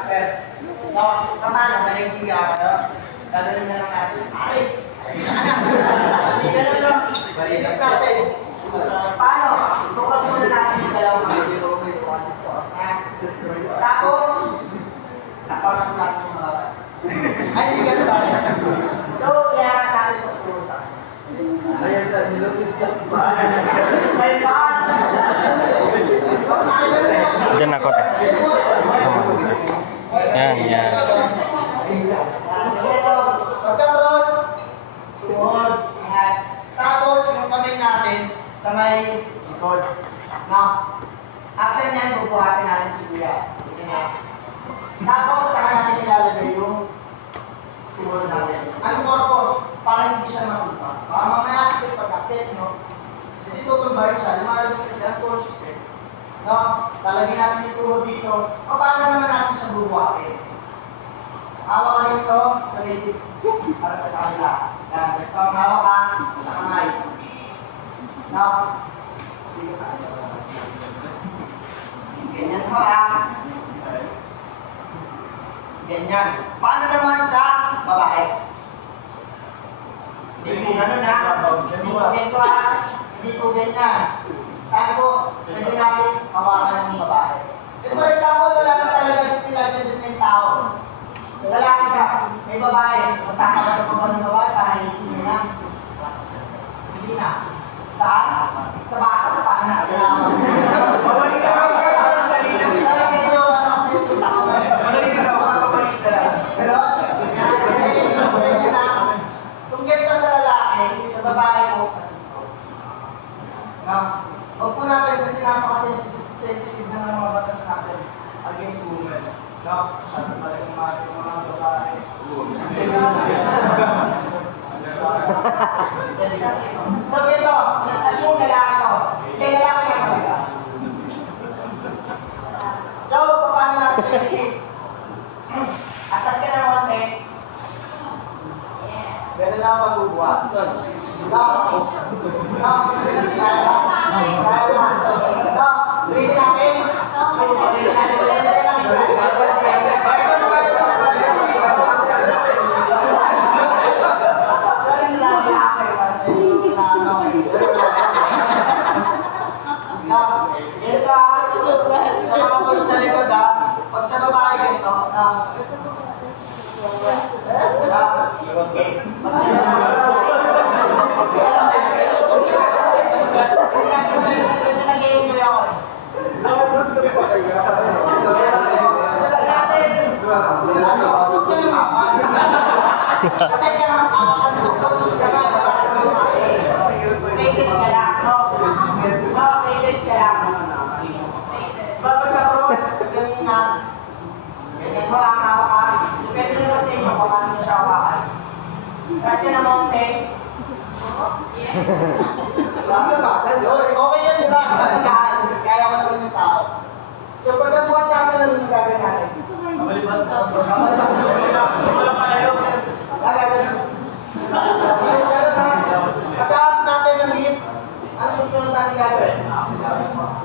master. No, paano, naiintindihan ka, no? Gagawin na lang natin. Ay, hindi ganun, no? Balikat natin. Paano? Bukas muna natin yung dalawang tapos, napanan natin yung mga ay, hindi ganun ba? So, kaya natin pagturo sa ayan na, nilapit ka ba? May paan! Diyan ako, te. Yan, yan. Pagkaros, tuhod, yan. Tapos, yung kamay natin sa may likod. No? After nyan, bubuhatin natin si Kuya. Tapos, saka natin ilalagay yung tuhod natin. Anong purpose? Para hindi siya malupa. Baka mamaya kasi pag-akit, no? Hindi tutumbay siya, lumalabas kasi ang conscious eh. No? Talagyan natin yung tuhod dito. O paano naman natin siya bubuhatin? Hawak ka rito sa litig. Para sa kanila. Yan. Ito ang hawak ka sa kamay. No? Dito ka. Ganyan mo Ganyan. Paano naman sa babae? Hindi po ganun Hindi po ganito Hindi po ganyan. Saan po, pwede namin hawakan ng babae. For example, wala na talaga pinagdadit ng tao. Lalaki ka, may babae, magkakaroon ka pa ng babae para hindi na. Hindi na. Saan? Sa bata, paano na? Mabalik ka lang sa sarili. Sarili medyo kasi yung tao. Mabalik ka lang, mabalik ka lang. Pero, kung ganito sa lalaki, sa babae mo, sa sito. No? Huwag po natin kasi napaka-sensitive na ng mga batas natin against women. No? Sabi pala yung mga babae. So, ito, assume lalaki ko. Hindi, lalaki yan talaga. So, paano natin siya nagigit? Atas ka na konti. Ganun lang ang pagbubuhat. No? No? Kaya ba? Kaya ba? No? Ulitin natin. Ulitin natin. Pag sa babae ganito, kasi na mountain. Okay yun, di ba? Kasi nagkaan. Kaya ko naman yung tao. So, pagkabuhat natin ang gagawin natin. Kamalibad. Wala pa kayo. Pagkaap natin ng hit, ang susunod natin gagawin?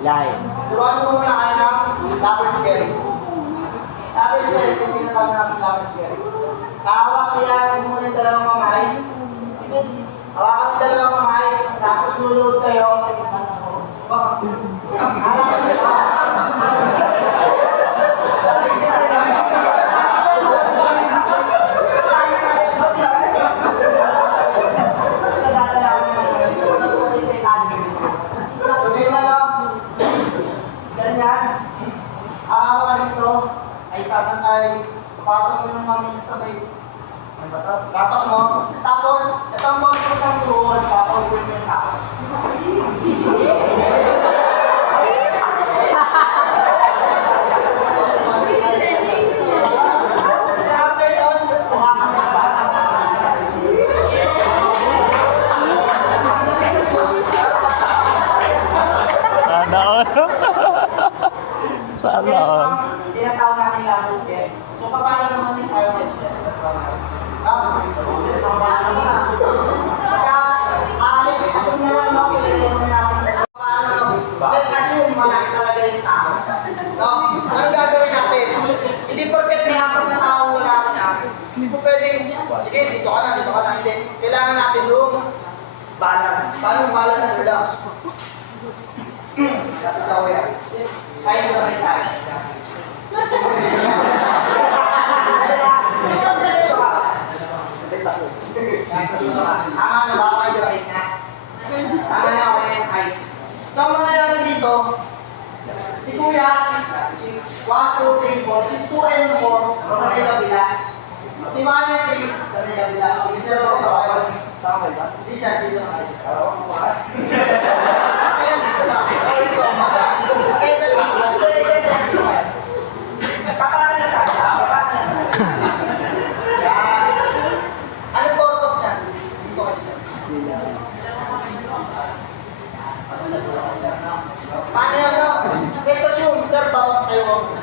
Line. Turuan mo muna kayo ng lapis scary. Lapis scary, hindi na lang natin lapis scary. Hawak yan muna yung dalawang kamay. Hawakan yung dalawang kamay, tapos lulod kayo. Ganyan. Hawakan dito ay sasantay. Patong mo yung mga sabay. Batok mo. Tapos, itong bangkos ng tuhod, papawin mo yung tao. Kasi after yun, buhakan mo yung bata. Sana all. Tinatawag natin lapis guys. So, paano naman yung tayo guys? Assume na lang, no? Assume, malaki talaga yung tao. No? Ano gagawin natin? Hindi porke balance. Paano balance? Relax. Dapat ako yan. Kaya mo rin tayo. Tama na ba ako yung height na? Tama na ako yung height. So, ang mangyayari dito, si Kuya, si 1, 2, 3, 4, si 2 and 4, sa may kabila. Si 1 and 3, sa may kabila. Sige, sir, tama ba? Hindi, sir, dito na kayo. Kaya, nasa na kasi. Kaya, sir, papana na tayo. Papana na tayo. Yan. Ano purpose niya? Hindi ko kayo, sir. Paano yun, no? Let's assume, sir, bawat kayo.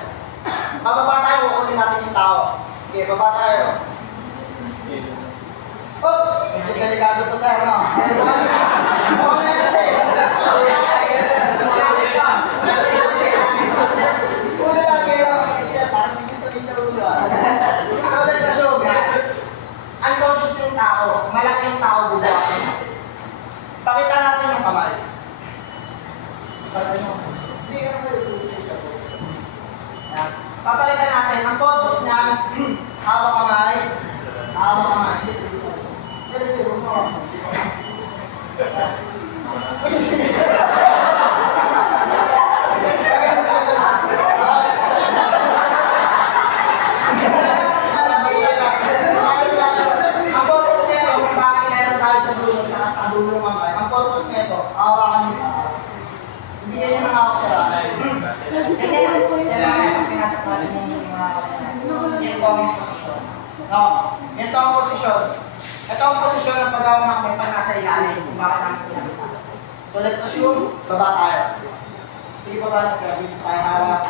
Bababa tayo, kukunin natin yung tao. Okay, baba tayo. Oops! Medyo delikado po, sir, no? Ulo lang kayo. Sir, parang may gusto sa ulo. So, let's assume na unconscious yung tao. Malaki yung tao, bubuhatin natin. Pakita natin yung kamay. Papalitan natin, ang purpose niyan, hawak kamay, hawak kamay. Ang purpose nito, kung bakit meron tayo sa dulo, sa dulo ng kamay, ang purpose nito, hawakan nyo. Hindi ganyan ang hawak sa rahay. Pinasok natin yung mga ito ang posisyon. No, ito ang posisyon. Ito ang posisyon ng paggawa ng may nasa ilalim kung bakit namin pinapasok. So let's assume, baba tayo. Sige, baba na sir. Dito tayo harap.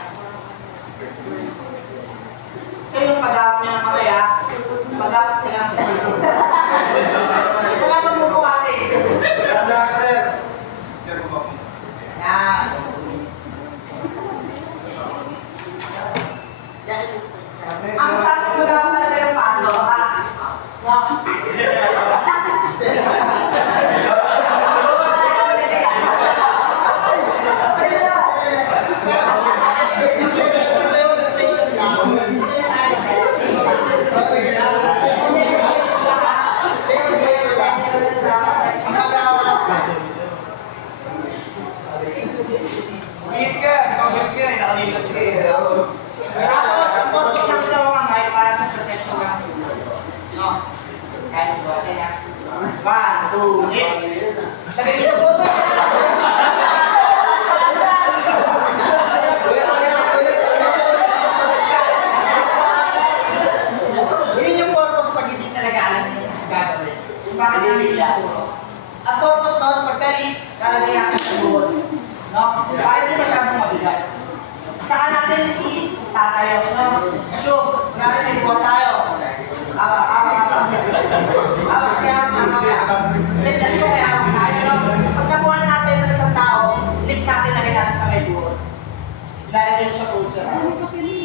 So yung pag-aap niya ng kamay ha. Pag-aap niya ng kamay. Wala pang bubuhati. Sir. Yan. Ang parang magawa talaga yung paano, ha? Tapos, ang purpose ng isang kamay para sa protection ng ulo. No? Kaya nyo ba? Kaya 1, 2, 3. Lagay nyo sa puto. Yun yung purpose pag hindi talaga alam nyo yung gagawin. Kung bakit namin ituturo. Ang purpose nun, pagdali, lalagay natin sa buhod. No? Para hindi masyadong mabigat. Saka natin itatayo. No? Assume, kunwari may buwan tayo. Awak. Kaya then assume may awak tayo. No? Pag nabuhan natin ng isang tao, lift natin lagay natin sa may buhod. Ilalagay mo sa buhod, sir.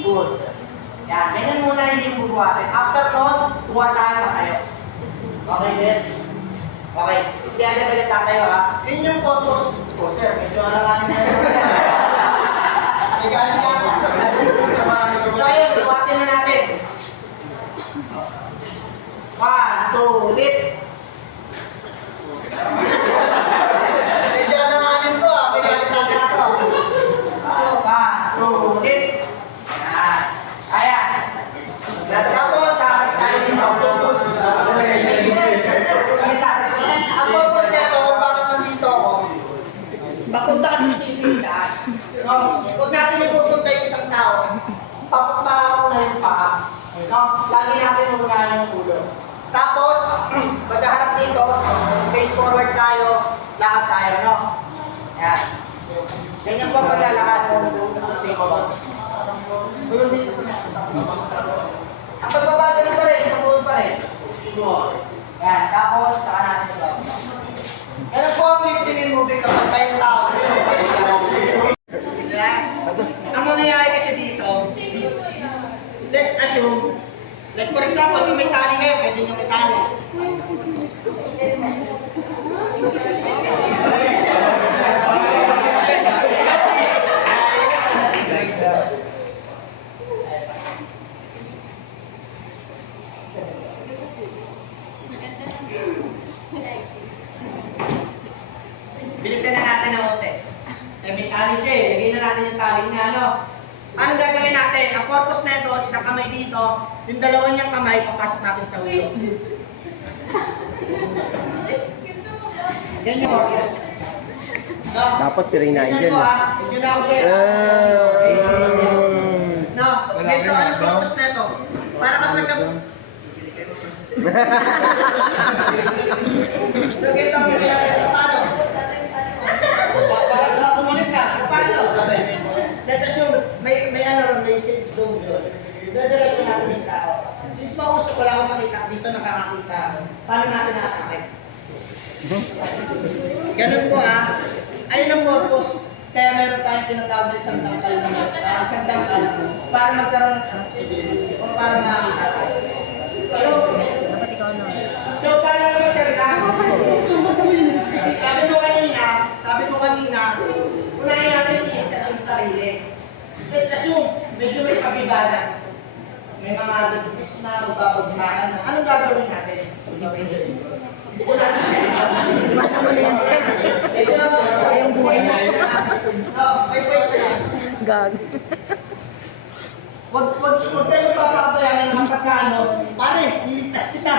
Buhod. Yan, ganyan muna hindi yung bubuhatin. After nun, buwan tayo tayo. Okay, let's. Okay, hindi agad tatayo ha. Yun yung purpose ko, sir. Medyo alanganin na yun. So ayun, buhatin na natin. 1, 2, ulit. Medyo alanganin ko ha. May galitan na ako. So, 1, 2, ulit. Yan. Ayan. Tapos, sabas tayo dito. Ang purpose nito, kung bakit nandito ako, mapunta kasi sa TV lahat. No? Huwag natin ipupunta yung isang tao, papagpaka ko na yung paka. No? Lagi natin unahin yung ulo. Tapos, maghaharap dito, face forward tayo, lakad tayo, no? Yan. Ganyan po paglalakad. Gulong dito sa ang pagbaba ganun pa rin, sa buhod pa rin. Yan, tapos, saka natin ito. Ganun po ang lifting and moving kapag tayong tao. Ang mangyayari kasi dito, let's assume, like for example, kung may tali kayo, pwede nyo itali. tali niya, no? Anong gagawin natin? Ang purpose na ito, isang kamay dito, yung dalawa niyang kamay, papasok natin sa ulo. Yan yung purpose. No? Dapat si Rina Tingnan dyan. mo, ah. Yun ako kaya. No, ganito, anong purpose na ito? Para kapag so, ganito ang kailangan sa ano? Para sa pumunit ka. Paano? Let's assume, may ano ron, may safe zone doon. Dadiretso natin yung tao. Since mausok, wala akong makita, dito nakakakita. Paano natin nakakakit? Ganun po ah. Ayun ang purpose. Kaya meron tayong tinatawag na isang dangkal para magkaroon ng accessibility o para makakita tayo. So para naman sir ka, sabi ko kanina, unahin natin iligtas yung sarili. Let's assume, medyo may pag-ibanan. May mga lupis na magbabagsakan. Anong gagawin natin? Wala na siya. Ito na po. Sayang buhay na. Wait lang. Gag. Wag kayo papabayaan ng mga pagkano. Pare, iligtas kita.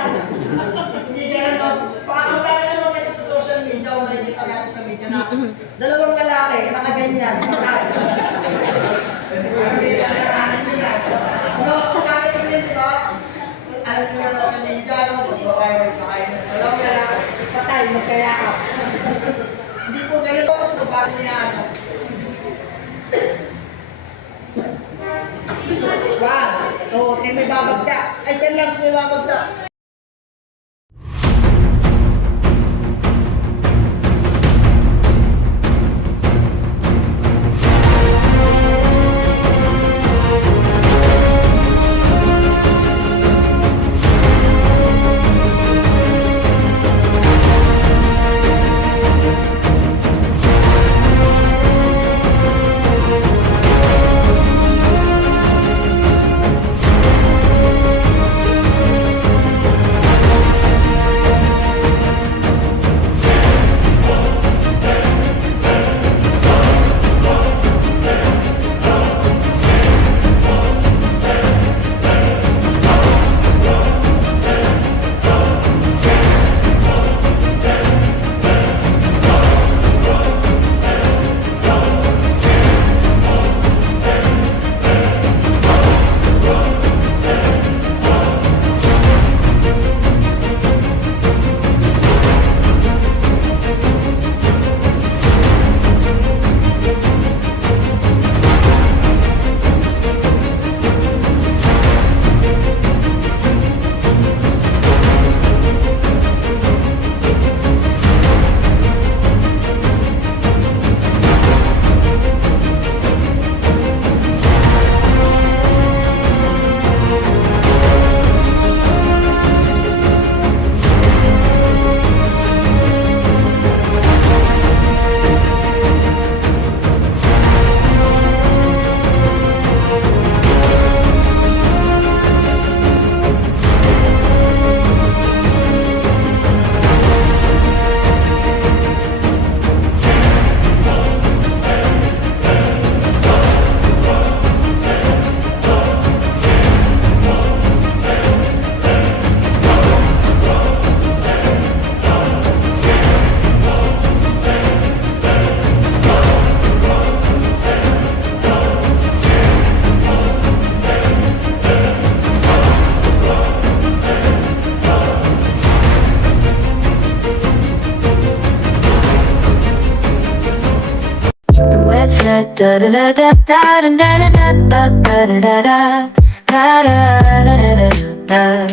Hindi ganun no. Pakakabala naman kasi sa social media o nakikita natin sa media na dalawang lalaki, nakaganyan. No, bakit yun yun, di ba? Alam nyo sa social media, no? Mag-viral pa kayo. Dalawang lalaki, patay, magkayakap. Hindi po ganun po kasi bakit niya ano. Wow! So, may babagsak. Ay, sir Lams, may babagsak. da da da da da da da da da da da da da da da da da da